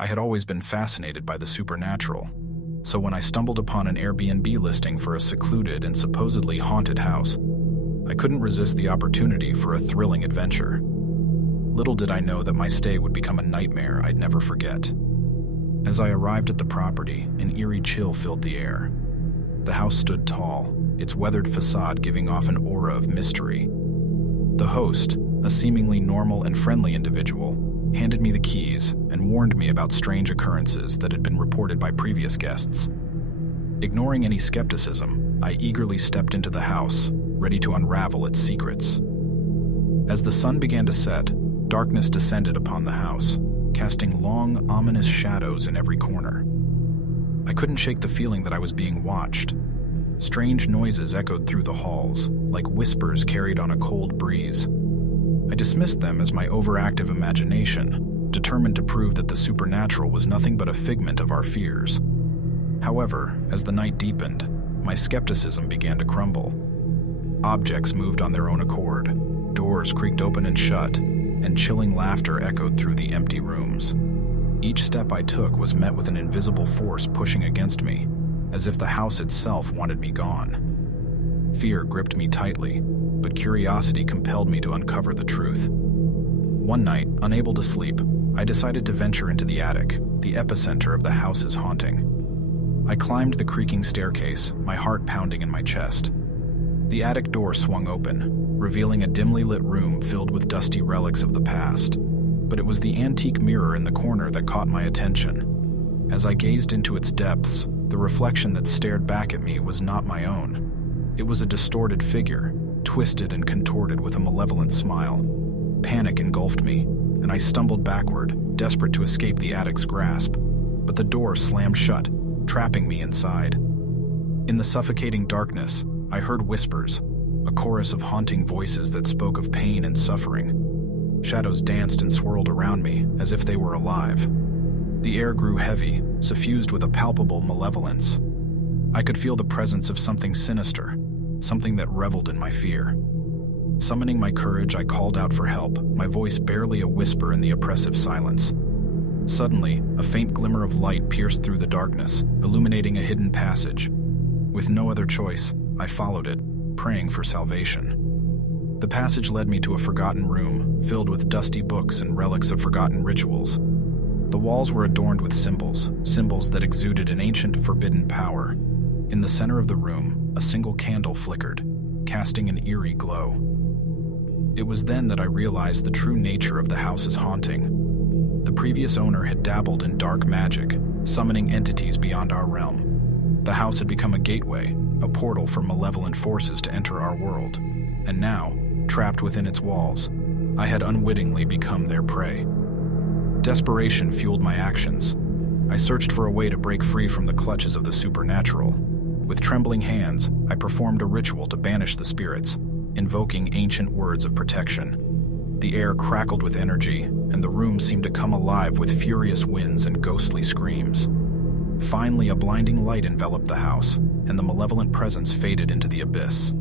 I had always been fascinated by the supernatural, so when I stumbled upon an Airbnb listing for a secluded and supposedly haunted house, I couldn't resist the opportunity for a thrilling adventure. Little did I know that my stay would become a nightmare I'd never forget. As I arrived at the property, an eerie chill filled the air. The house stood tall, its weathered facade giving off an aura of mystery. The host, a seemingly normal and friendly individual, handed me the keys and warned me about strange occurrences that had been reported by previous guests. Ignoring any skepticism, I eagerly stepped into the house, ready to unravel its secrets. As the sun began to set, darkness descended upon the house, casting long, ominous shadows in every corner. I couldn't shake the feeling that I was being watched. Strange noises echoed through the halls, like whispers carried on a cold breeze. I dismissed them as my overactive imagination, determined to prove that the supernatural was nothing but a figment of our fears. However, as the night deepened, my skepticism began to crumble. Objects moved on their own accord, doors creaked open and shut, and chilling laughter echoed through the empty rooms. Each step I took was met with an invisible force pushing against me, as if the house itself wanted me gone. Fear gripped me tightly, but curiosity compelled me to uncover the truth. One night, unable to sleep, I decided to venture into the attic, the epicenter of the house's haunting. I climbed the creaking staircase, my heart pounding in my chest. The attic door swung open, revealing a dimly lit room filled with dusty relics of the past. But it was the antique mirror in the corner that caught my attention. As I gazed into its depths, the reflection that stared back at me was not my own. It was a distorted figure, twisted and contorted with a malevolent smile. Panic engulfed me, and I stumbled backward, desperate to escape the attic's grasp. But the door slammed shut, trapping me inside. In the suffocating darkness, I heard whispers, a chorus of haunting voices that spoke of pain and suffering. Shadows danced and swirled around me, as if they were alive. The air grew heavy, suffused with a palpable malevolence. I could feel the presence of something sinister, something that reveled in my fear. Summoning my courage, I called out for help, my voice barely a whisper in the oppressive silence. Suddenly, a faint glimmer of light pierced through the darkness, illuminating a hidden passage. With no other choice, I followed it, praying for salvation. The passage led me to a forgotten room, filled with dusty books and relics of forgotten rituals. The walls were adorned with symbols that exuded an ancient, forbidden power. In the center of the room, a single candle flickered, casting an eerie glow. It was then that I realized the true nature of the house's haunting. The previous owner had dabbled in dark magic, summoning entities beyond our realm. The house had become a gateway, a portal for malevolent forces to enter our world. And now, trapped within its walls, I had unwittingly become their prey. Desperation fueled my actions. I searched for a way to break free from the clutches of the supernatural. With trembling hands, I performed a ritual to banish the spirits, invoking ancient words of protection. The air crackled with energy, and the room seemed to come alive with furious winds and ghostly screams. Finally, a blinding light enveloped the house, and the malevolent presence faded into the abyss.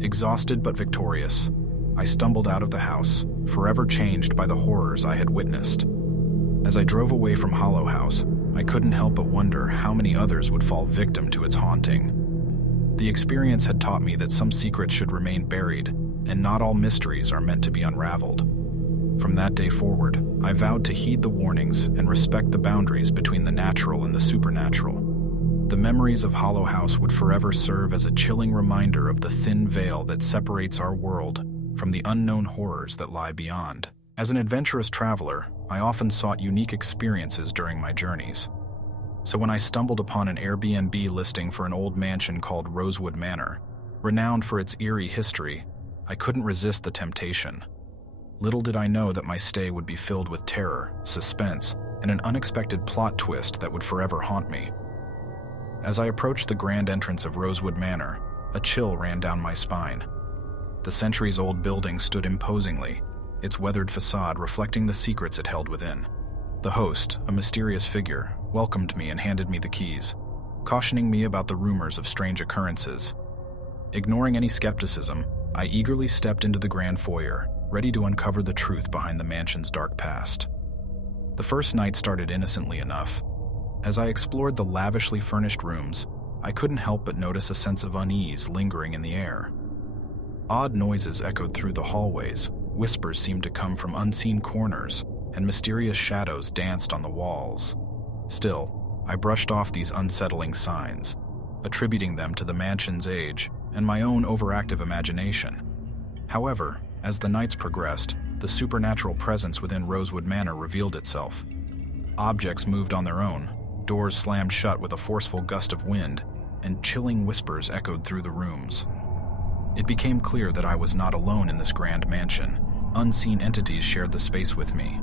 Exhausted but victorious, I stumbled out of the house, forever changed by the horrors I had witnessed. As I drove away from Hollow House, I couldn't help but wonder how many others would fall victim to its haunting. The experience had taught me that some secrets should remain buried, and not all mysteries are meant to be unraveled. From that day forward, I vowed to heed the warnings and respect the boundaries between the natural and the supernatural. The memories of Hollow House would forever serve as a chilling reminder of the thin veil that separates our world from the unknown horrors that lie beyond. As an adventurous traveler, I often sought unique experiences during my journeys. So when I stumbled upon an Airbnb listing for an old mansion called Rosewood Manor, renowned for its eerie history, I couldn't resist the temptation. Little did I know that my stay would be filled with terror, suspense, and an unexpected plot twist that would forever haunt me. As I approached the grand entrance of Rosewood Manor, a chill ran down my spine. The centuries-old building stood imposingly, its weathered facade reflecting the secrets it held within. The host, a mysterious figure, welcomed me and handed me the keys, cautioning me about the rumors of strange occurrences. Ignoring any skepticism, I eagerly stepped into the grand foyer, ready to uncover the truth behind the mansion's dark past. The first night started innocently enough. As I explored the lavishly furnished rooms, I couldn't help but notice a sense of unease lingering in the air. Odd noises echoed through the hallways, whispers seemed to come from unseen corners, and mysterious shadows danced on the walls. Still, I brushed off these unsettling signs, attributing them to the mansion's age and my own overactive imagination. However, as the nights progressed, the supernatural presence within Rosewood Manor revealed itself. Objects moved on their own, doors slammed shut with a forceful gust of wind, and chilling whispers echoed through the rooms. It became clear that I was not alone in this grand mansion. Unseen entities shared the space with me.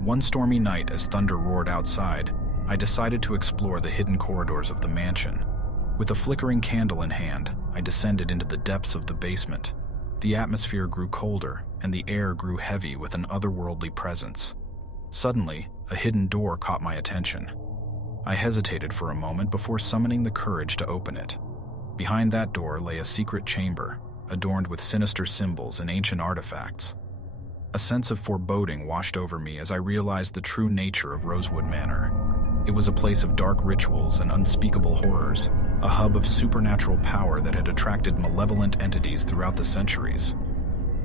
One stormy night, as thunder roared outside, I decided to explore the hidden corridors of the mansion. With a flickering candle in hand, I descended into the depths of the basement. The atmosphere grew colder, and the air grew heavy with an otherworldly presence. Suddenly, a hidden door caught my attention. I hesitated for a moment before summoning the courage to open it. Behind that door lay a secret chamber, adorned with sinister symbols and ancient artifacts. A sense of foreboding washed over me as I realized the true nature of Rosewood Manor. It was a place of dark rituals and unspeakable horrors, a hub of supernatural power that had attracted malevolent entities throughout the centuries.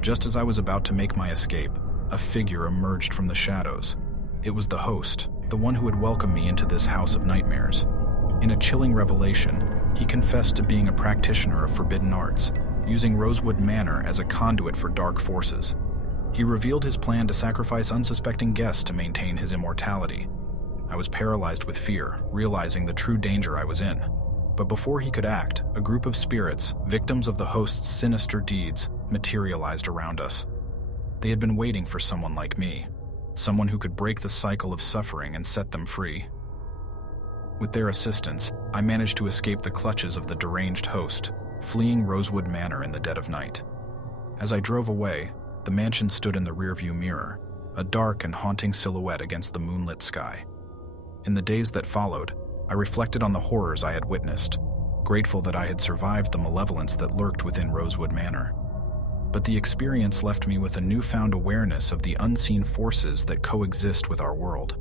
Just as I was about to make my escape, a figure emerged from the shadows. It was the host, the one who had welcomed me into this house of nightmares. In a chilling revelation, he confessed to being a practitioner of forbidden arts, using Rosewood Manor as a conduit for dark forces. He revealed his plan to sacrifice unsuspecting guests to maintain his immortality. I was paralyzed with fear, realizing the true danger I was in. But before he could act, a group of spirits, victims of the host's sinister deeds, materialized around us. They had been waiting for someone like me, someone who could break the cycle of suffering and set them free. With their assistance, I managed to escape the clutches of the deranged host, fleeing Rosewood Manor in the dead of night. As I drove away, the mansion stood in the rearview mirror, a dark and haunting silhouette against the moonlit sky. In the days that followed, I reflected on the horrors I had witnessed, grateful that I had survived the malevolence that lurked within Rosewood Manor. But the experience left me with a newfound awareness of the unseen forces that coexist with our world.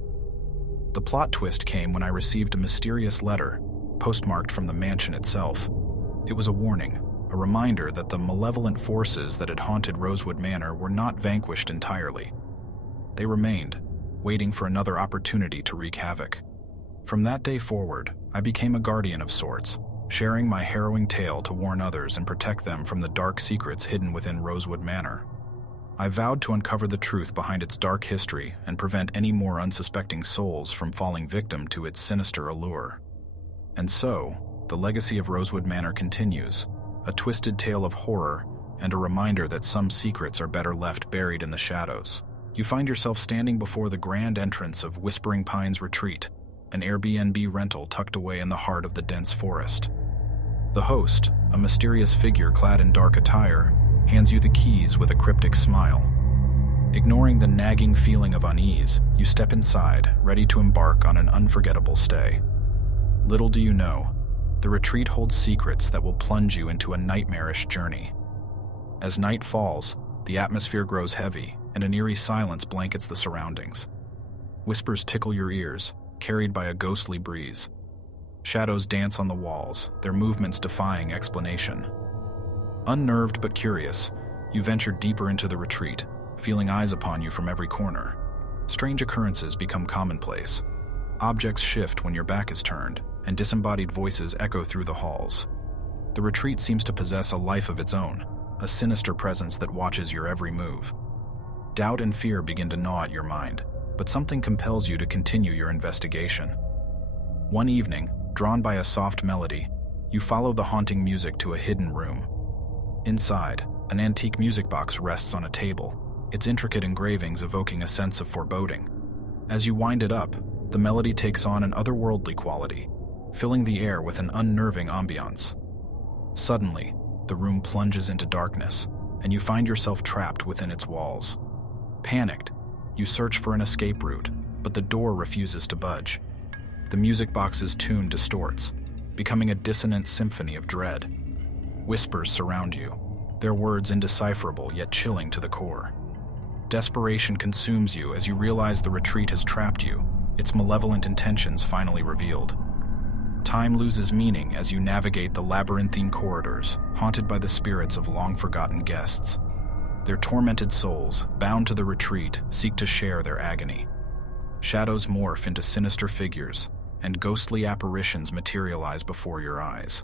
The plot twist came when I received a mysterious letter, postmarked from the mansion itself. It was a warning, a reminder that the malevolent forces that had haunted Rosewood Manor were not vanquished entirely. They remained, waiting for another opportunity to wreak havoc. From that day forward, I became a guardian of sorts, sharing my harrowing tale to warn others and protect them from the dark secrets hidden within Rosewood Manor. I vowed to uncover the truth behind its dark history and prevent any more unsuspecting souls from falling victim to its sinister allure. And so, the legacy of Rosewood Manor continues, a twisted tale of horror and a reminder that some secrets are better left buried in the shadows. You find yourself standing before the grand entrance of Whispering Pines Retreat, an Airbnb rental tucked away in the heart of the dense forest. The host, a mysterious figure clad in dark attire, hands you the keys with a cryptic smile. Ignoring the nagging feeling of unease, you step inside, ready to embark on an unforgettable stay. Little do you know, the retreat holds secrets that will plunge you into a nightmarish journey. As night falls, the atmosphere grows heavy, and an eerie silence blankets the surroundings. Whispers tickle your ears, carried by a ghostly breeze. Shadows dance on the walls, their movements defying explanation. Unnerved but curious, you venture deeper into the retreat, feeling eyes upon you from every corner. Strange occurrences become commonplace. Objects shift when your back is turned, and disembodied voices echo through the halls. The retreat seems to possess a life of its own, a sinister presence that watches your every move. Doubt and fear begin to gnaw at your mind, but something compels you to continue your investigation. One evening, drawn by a soft melody, you follow the haunting music to a hidden room. Inside, an antique music box rests on a table, its intricate engravings evoking a sense of foreboding. As you wind it up, the melody takes on an otherworldly quality, filling the air with an unnerving ambiance. Suddenly, the room plunges into darkness, and you find yourself trapped within its walls. Panicked, you search for an escape route, but the door refuses to budge. The music box's tune distorts, becoming a dissonant symphony of dread. Whispers surround you, their words indecipherable yet chilling to the core. Desperation consumes you as you realize the retreat has trapped you, its malevolent intentions finally revealed. Time loses meaning as you navigate the labyrinthine corridors, haunted by the spirits of long-forgotten guests. Their tormented souls, bound to the retreat, seek to share their agony. Shadows morph into sinister figures, and ghostly apparitions materialize before your eyes.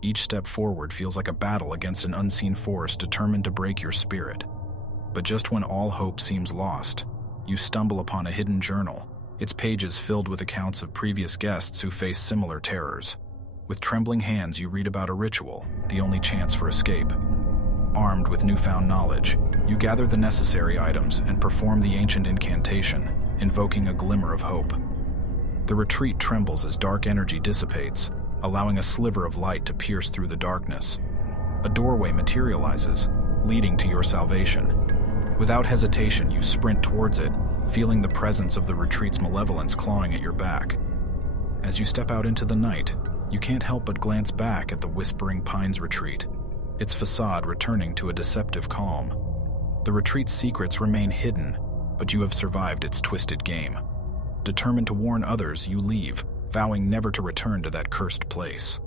Each step forward feels like a battle against an unseen force determined to break your spirit. But just when all hope seems lost, you stumble upon a hidden journal, its pages filled with accounts of previous guests who faced similar terrors. With trembling hands, you read about a ritual, the only chance for escape. Armed with newfound knowledge, you gather the necessary items and perform the ancient incantation, invoking a glimmer of hope. The retreat trembles as dark energy dissipates, allowing a sliver of light to pierce through the darkness. A doorway materializes, leading to your salvation. Without hesitation, you sprint towards it, feeling the presence of the retreat's malevolence clawing at your back. As you step out into the night, you can't help but glance back at the Whispering Pines retreat, its facade returning to a deceptive calm. The retreat's secrets remain hidden, but you have survived its twisted game. Determined to warn others, you leave, vowing never to return to that cursed place.